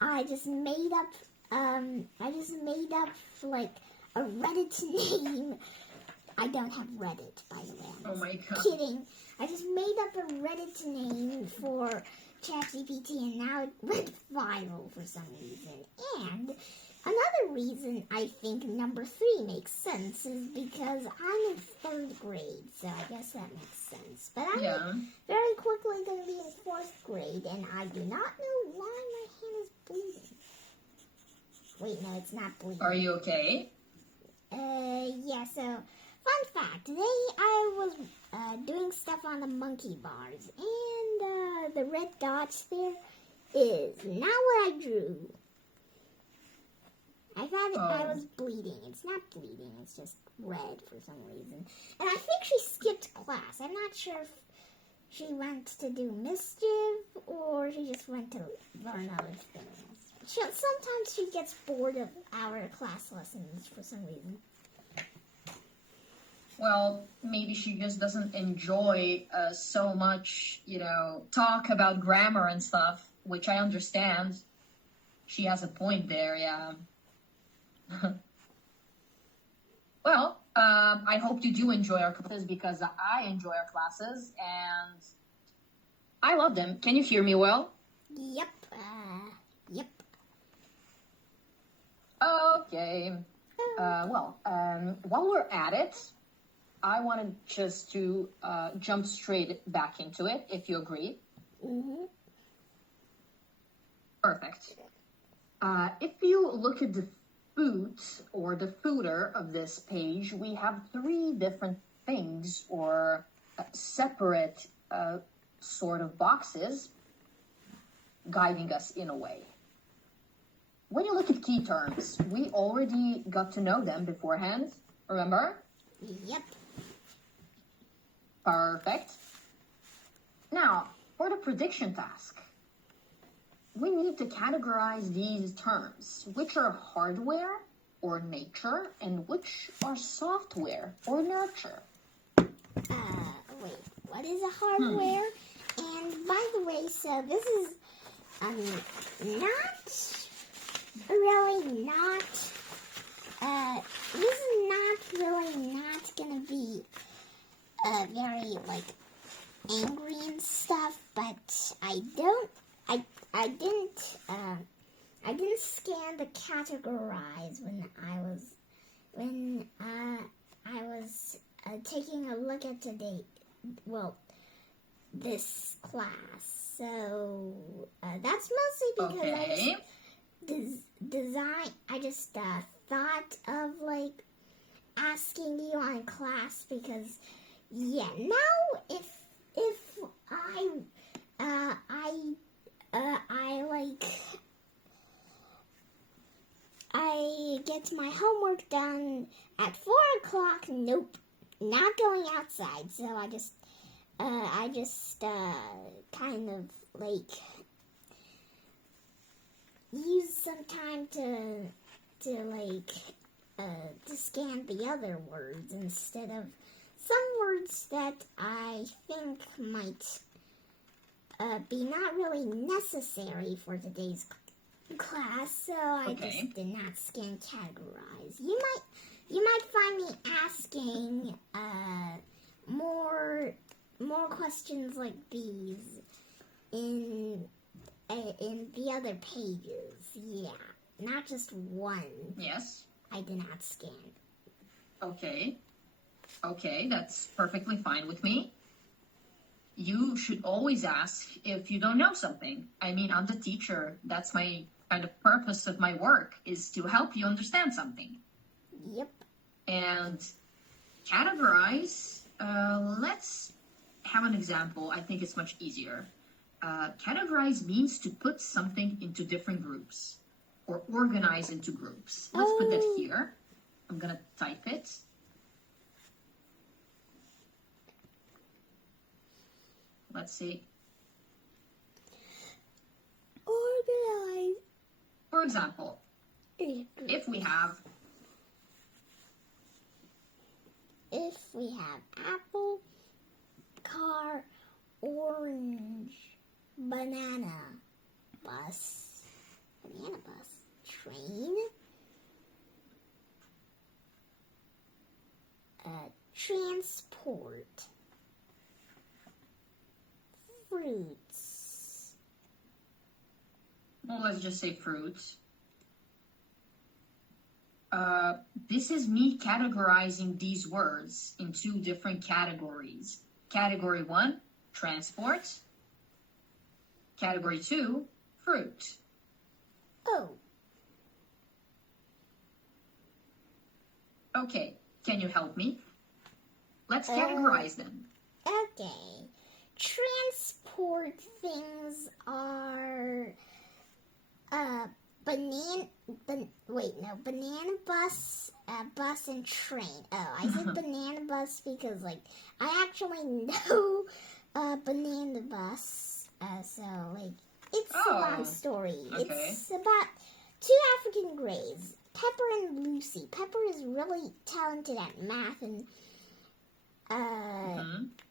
I just made up like a Reddit name. I don't have Reddit, by the way. Oh my god. Kidding. I just made up a Reddit name for ChatGPT, and now it went viral for some reason. And another reason I think number 3 makes sense is because I'm in 3rd grade, so I guess that makes sense. But I'm very quickly going to be in 4th grade, and I do not know why my hand is bleeding. Wait, no, it's not bleeding. Are you okay? Yeah, so, fun fact. Today I was doing stuff on the monkey bars, and the red dots there is not what I drew. I thought I was bleeding. It's not bleeding, it's just red for some reason. And I think she skipped class. I'm not sure if she went to do mischief or she just went to learn other things. Sometimes she gets bored of our class lessons for some reason. Well, maybe she just doesn't enjoy so much, talk about grammar and stuff, which I understand. She has a point there, yeah. Well, I hope you do enjoy our classes because I enjoy our classes and I love them. Can you hear me well? Yep. Yep. Okay. While we're at it, I wanted just to jump straight back into it, if you agree. Mm-hmm. Perfect. If you look at the foot or the footer of this page, we have 3 different things or separate sort of boxes guiding us in a way. When you look at key terms, we already got to know them beforehand, remember? Yep. Perfect. Now, for the prediction task, we need to categorize these terms, which are hardware or nature, and which are software or nurture. Wait, what is a hardware? And by the way, so this is, this is not really gonna be, very, angry and stuff, but I didn't scan the categorize when I was taking a look at this class. So that's mostly because I just thought of asking you on class because now if I get my homework done at 4 o'clock. Nope, not going outside. So I just kind of use some time to scan the other words instead of some words that I think might be not really necessary for today's class, so I just did not scan categorize. You might find me asking more questions like these in the other pages. Yeah, not just one. Yes. I did not scan. Okay, that's perfectly fine with me. You should always ask if you don't know something. I mean, I'm the teacher. That's my kind of purpose of my work, is to help you understand something. Yep. And categorize, let's have an example. I think it's much easier. Categorize means to put something into different groups or organize into groups. Let's put that here. I'm going to type it. Let's see. Organize. For example, if we have apple, car, orange, banana, bus, banana bus. Train. Transport. Fruits. Well, let's just say fruits. This is me categorizing these words in two different categories. Category 1, transport. Category 2, fruit. Oh, Okay, can you help me? Let's categorize them. okay. Transport things are banana bus, bus and train. Oh, I said banana bus because like I actually know banana bus. So like it's a long story. Okay. It's about two African Greys, Pepper and Lucy. Pepper is really talented at math and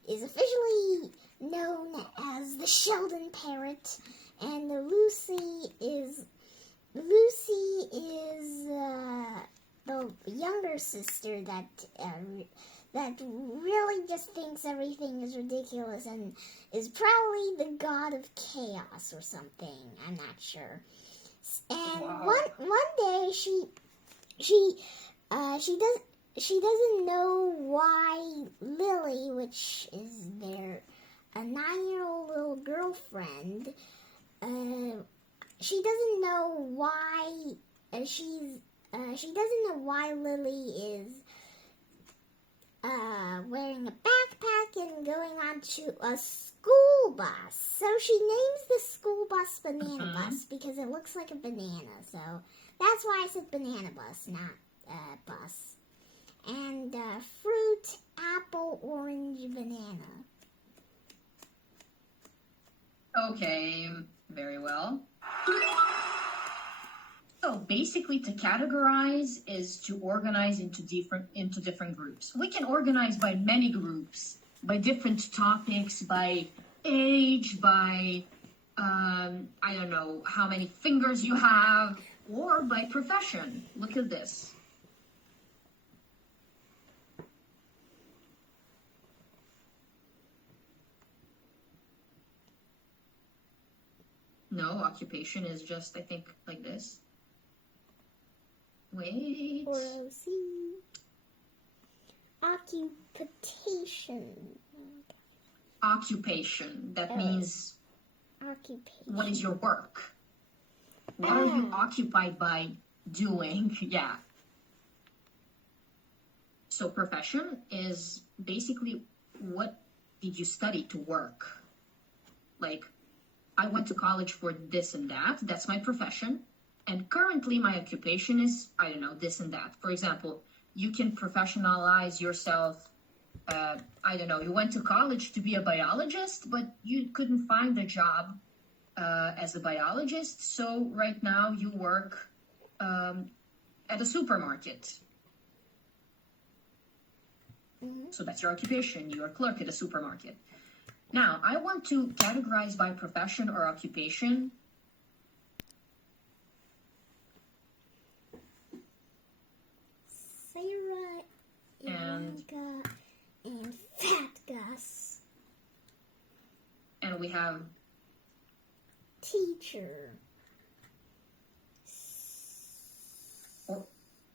is officially known as the Sheldon Parrot, and Lucy is the younger sister that really just thinks everything is ridiculous and is probably the god of chaos or something. I'm not sure. And one day she doesn't know why Lily, which is their a 9-year-old little girlfriend, she doesn't know why she doesn't know why Lily is wearing a backpack and going on to a school bus. So she names the school bus Banana Bus because it looks like a banana. So that's why I said banana bus, not bus. And fruit, apple, orange, banana. Okay, very well. So basically to categorize is to organize into different groups. We can organize by many groups, by different topics, by age, by I don't know how many fingers you have, or by profession. Look at this. No, occupation is just, I think, like this. Wait. Or OC. Occupation. Occupation. That means Occupation. what is your work? What are you occupied by doing? Yeah. So profession is basically what did you study to work? Like, I went to college for this and that. That's my profession. And currently my occupation is, I don't know, this and that. For example, you can professionalize yourself. I don't know, you went to college to be a biologist, but you couldn't find a job as a biologist. So right now you work at a supermarket. So that's your occupation. You're a clerk at a supermarket. Now, I want to categorize by profession or occupation. Sarah, Ivanka, and Fat Gus. And we have teacher.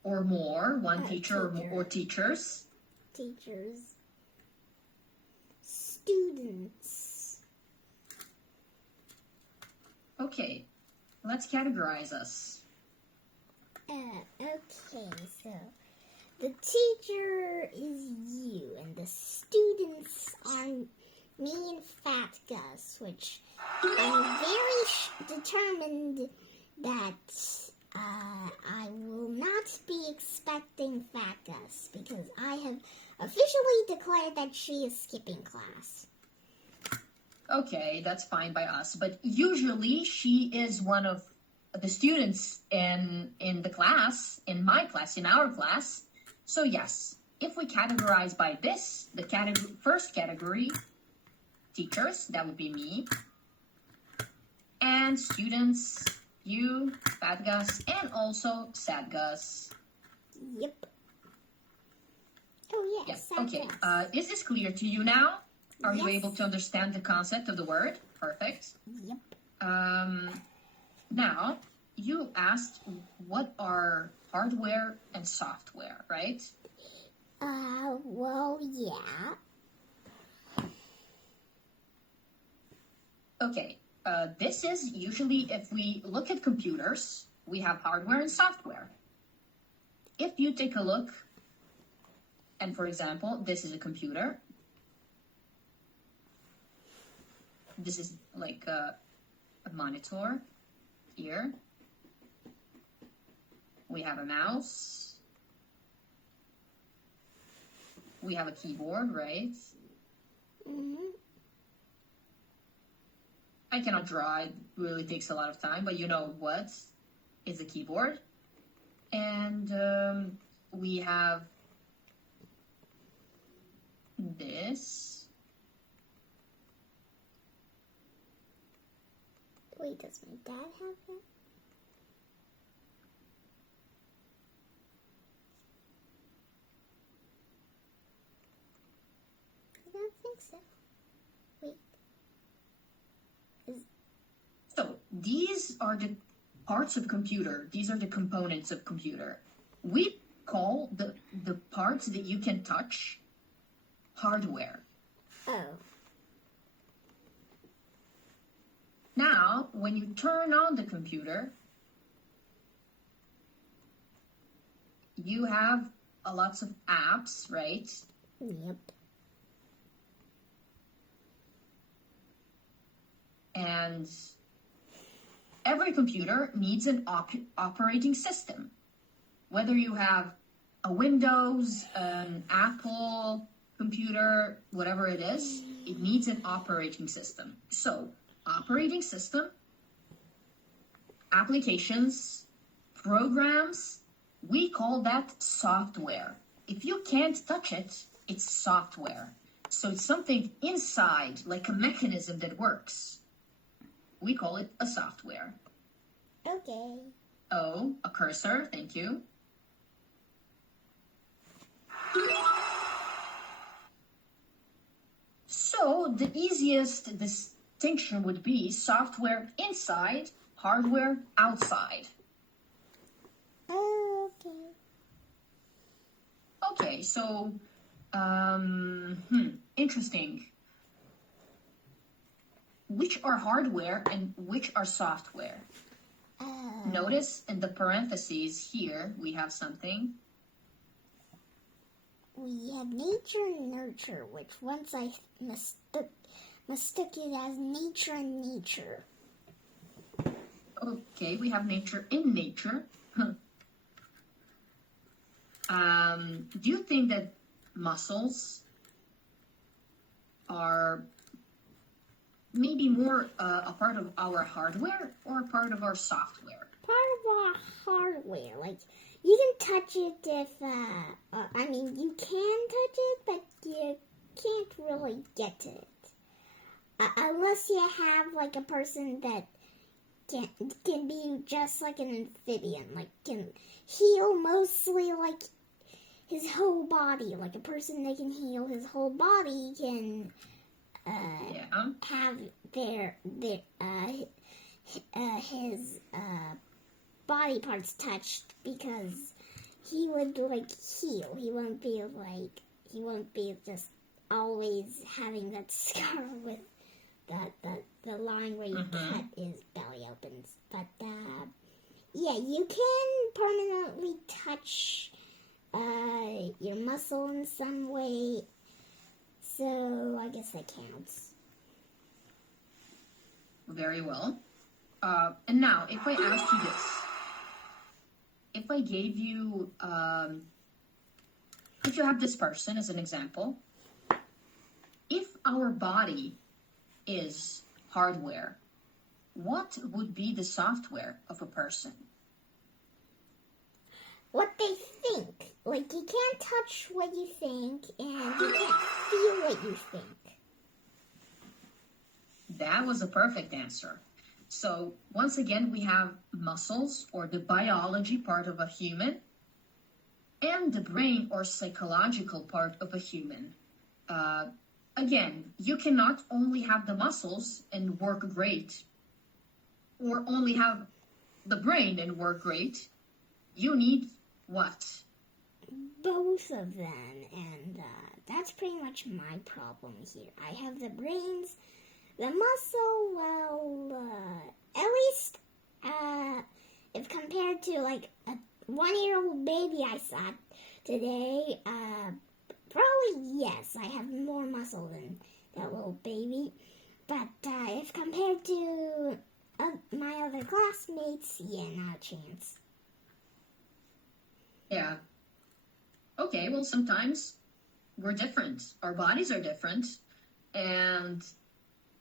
Or more, one teacher or teachers. Teachers. Students. Okay, let's categorize us. Okay, so the teacher is you, and the students are me and Fat Gus, which I'm very determined that I will not be expecting Fat Gus, because I have officially declared that she is skipping class. Okay, that's fine by us, but usually she is one of the students in the class, in my class, in our class. So yes, if we categorize by this, the first category, teachers, that would be me, and students, you, Fat Gus, and also Sad Gus. Yep. Oh, yes. Yes. Okay. Is this clear to you now? Are you Yes. able to understand the concept of the word? Perfect. Yep. Now, you asked what are hardware and software, right? Well, yeah. Okay. This is usually, if we look at computers, we have hardware and software. If you take a look, and for example, this is a computer. This is like a monitor here. We have a mouse. We have a keyboard, right? Mm-hmm. I cannot draw, it really takes a lot of time, but you know what is a keyboard. And we have this. Wait, does my dad have that? I don't think so. Wait. So these are the parts of computer. These are the components of computer. We call the parts that you can touch hardware. Oh. Now, when you turn on the computer, you have lots of apps, right? Yep. And every computer needs an operating system. Whether you have a Windows, an Apple computer, whatever it is, it needs an operating system. So, operating system, applications, programs, we call that software. If you can't touch it, it's software. So it's something inside, like a mechanism that works. We call it a software. Okay. Oh, a cursor, thank you. So the easiest distinction would be software inside, hardware outside. Okay. Okay, so, interesting. Which are hardware and which are software? Notice in the parentheses here, we have something. We have nature and nurture, which once I mistook it as nature and nature. Okay, we have nature in nature. Do you think that muscles are maybe more a part of our hardware or a part of our software? Part of our hardware, like you can touch it if, you can touch it, but you can't really get to it. Unless you have like a person that can be just like an amphibian, like can heal mostly like his whole body, like a person that can heal his whole body can have his body parts touched, because he would like heal. He won't be just always having that scar with the line where you cut his belly opens. But yeah, you can permanently touch your muscle in some way. So I guess that counts. Very well. And now, if I asked you this, if I gave you, if you have this person as an example, if our body is hardware, what would be the software of a person? What they think. Like, you can't touch what you think, and you can't feel what you think. That was a perfect answer. So once again, we have muscles, or the biology part of a human, and the brain, or psychological part of a human. Again, you cannot only have the muscles and work great, or only have the brain and work great. You need what? Both of them, and that's pretty much my problem here. I have the brains, the muscle, at least if compared to like a 1-year-old baby I saw today, probably yes, I have more muscle than that little baby. But if compared to my other classmates, yeah, not a chance. Yeah. Okay, well, sometimes we're different. Our bodies are different, and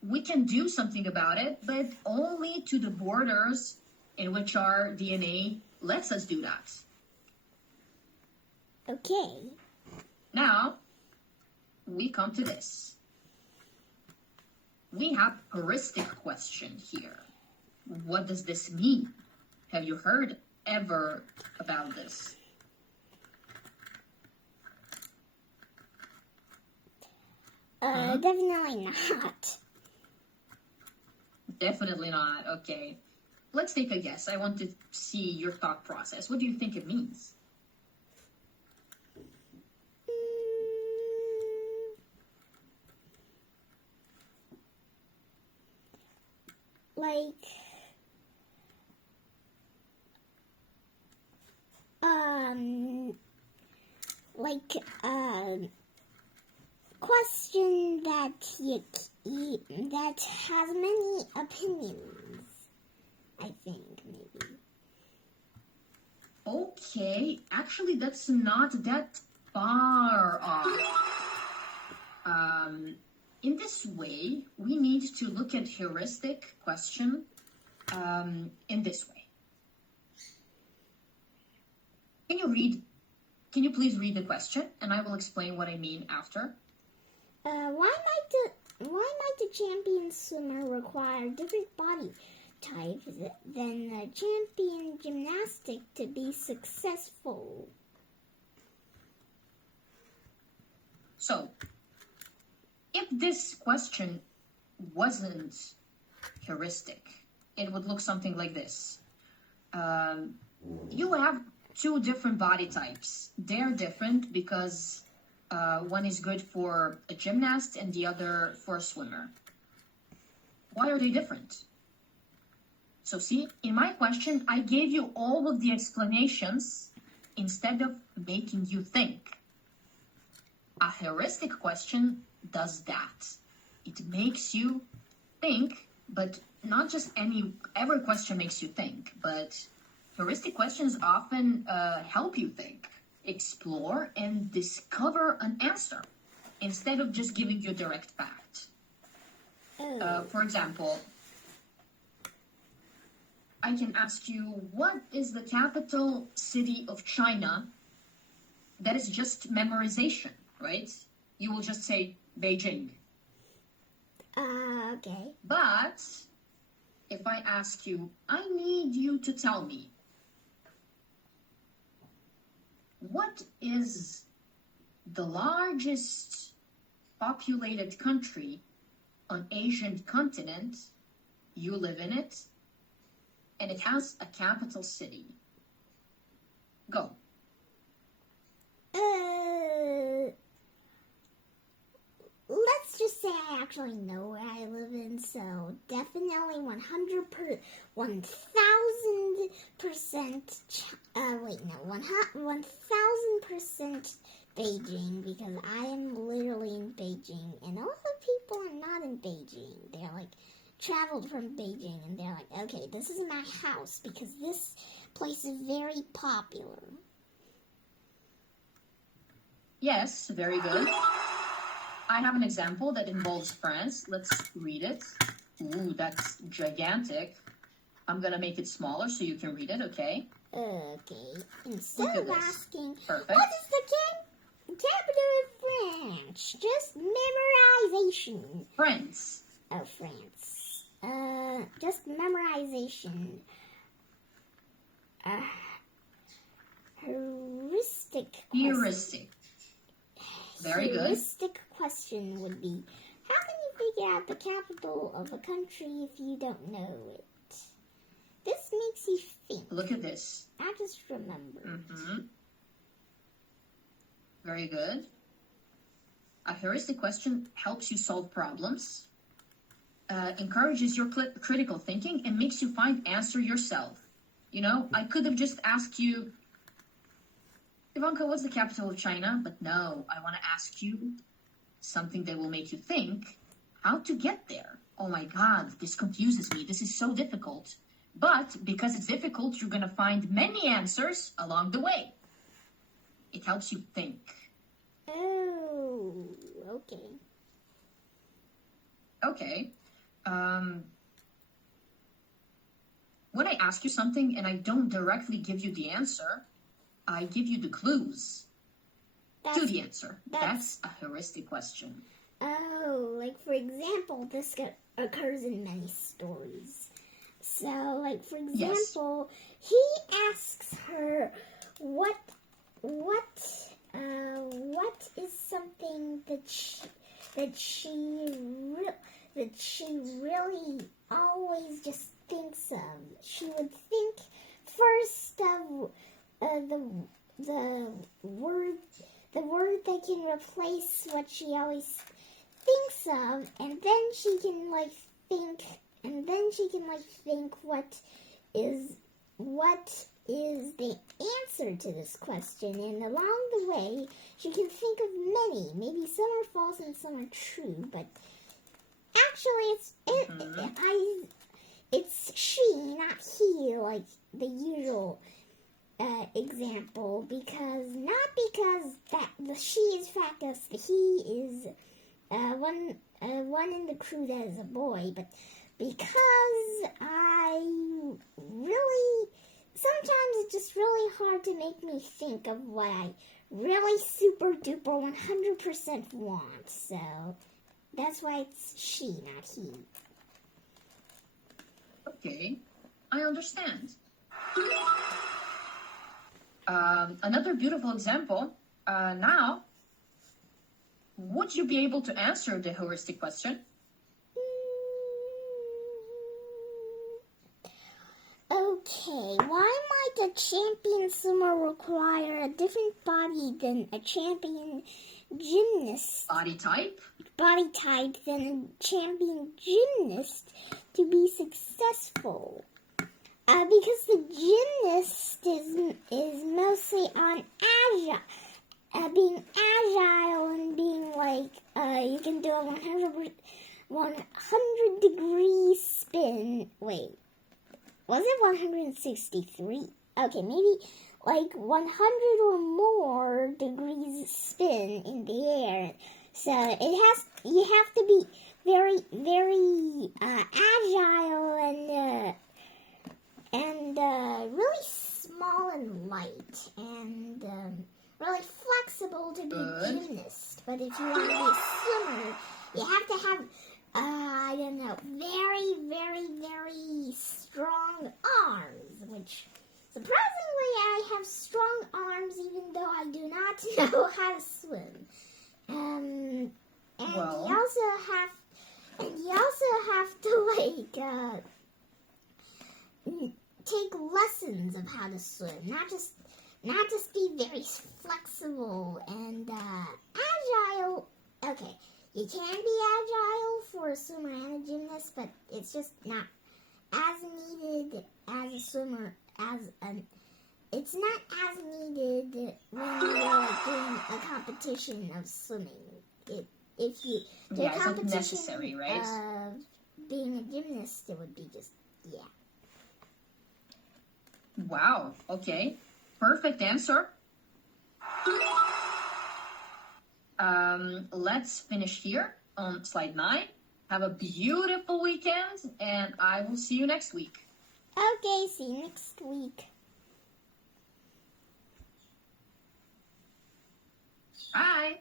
we can do something about it, but only to the borders in which our DNA lets us do that. Okay. Now, we come to this. We have a heuristic question here. What does this mean? Have you heard ever about this? Definitely not. Definitely not. Okay. Let's take a guess. I want to see your thought process. What do you think it means? Question that that has many opinions. I think maybe. Okay, actually, that's not that far off. In this way, we need to look at heuristic question in this way. Can you please read the question, and I will explain what I mean after. Why might the champion swimmer require different body types than the champion gymnastic to be successful? So, if this question wasn't heuristic, it would look something like this. You have two different body types. They're different because one is good for a gymnast and the other for a swimmer. Why are they different? So see, in my question, I gave you all of the explanations instead of making you think. A heuristic question does that. It makes you think, but not just every question makes you think, but heuristic questions often help you think, explore, and discover an answer instead of just giving you direct fact. For example, I can ask you, what is the capital city of China? That is just memorization, right? You will just say Beijing. Okay. But if I ask you, I need you to tell me, what is the largest populated country on Asian continent? You live in it, and it has a capital city. Go. Let's just say I actually know where I live in, so definitely 1000%, 1000% Beijing, because I am literally in Beijing, and a lot of people are not in Beijing. They're like traveled from Beijing, and they're like, okay, this is my house because this place is very popular. Yes, very good. I have an example that involves France. Let's read it. Ooh, that's gigantic. I'm going to make it smaller so you can read it, okay? Okay. Instead of asking, Perfect. what is the capital of France? Just memorization. France. Oh, France. just memorization. Heuristic. Very good. Heuristic question would be, how can you figure out the capital of a country if you don't know it? This makes you think. Look at this. I just remember. Very good. A heuristic question helps you solve problems, encourages your critical thinking, and makes you find answer yourself. You know, I could have just asked you, Ivanka, what's the capital of China? But no, I want to ask you something that will make you think how to get there. Oh my God, this confuses me. This is so difficult. But because it's difficult, you're going to find many answers along the way. It helps you think. Oh, okay. Okay. When I ask you something and I don't directly give you the answer, I give you the clues to the answer. That's a heuristic question. Oh, like for example, this occurs in many stories. So, like for example, he asks her, what is something that she really always just thinks of. She would think first of the word that can replace what she always thinks of, and then she can think what is the answer to this question, and along the way she can think of many. Maybe some are false and some are true, but actually it's she, not he, like the usual example, not because that the she is factus, the he is one in the crew that is a boy, but because sometimes it's just really hard to make me think of what I really super duper 100% want, so that's why it's she, not he. Okay, I understand. Another beautiful example. Now, would you be able to answer the heuristic question? Okay, why might a champion swimmer require a different body than a champion gymnast? Body type Than a champion gymnast to be successful. Because the gymnast is mostly on being agile and being like, you can do a 100 degree spin. Wait, was it 163? Okay, maybe like 100 or more degrees spin in the air. So you have to be very, very agile and really small and light and really flexible to be a gymnast. But if you want to be a swimmer, you have to have very, very, very strong arms, which surprisingly I have strong arms even though I do not know how to swim. And you also have to take lessons of how to swim, not just be very flexible and agile. Okay, you can be agile for a swimmer and a gymnast, but it's just not as needed as a swimmer it's not as needed when you're doing a competition of swimming. If you do a competition necessary, right? of being a gymnast, it would be just Wow, okay. Perfect answer. Let's finish here on slide 9. Have a beautiful weekend, and I will see you next week. Okay, see you next week. Bye.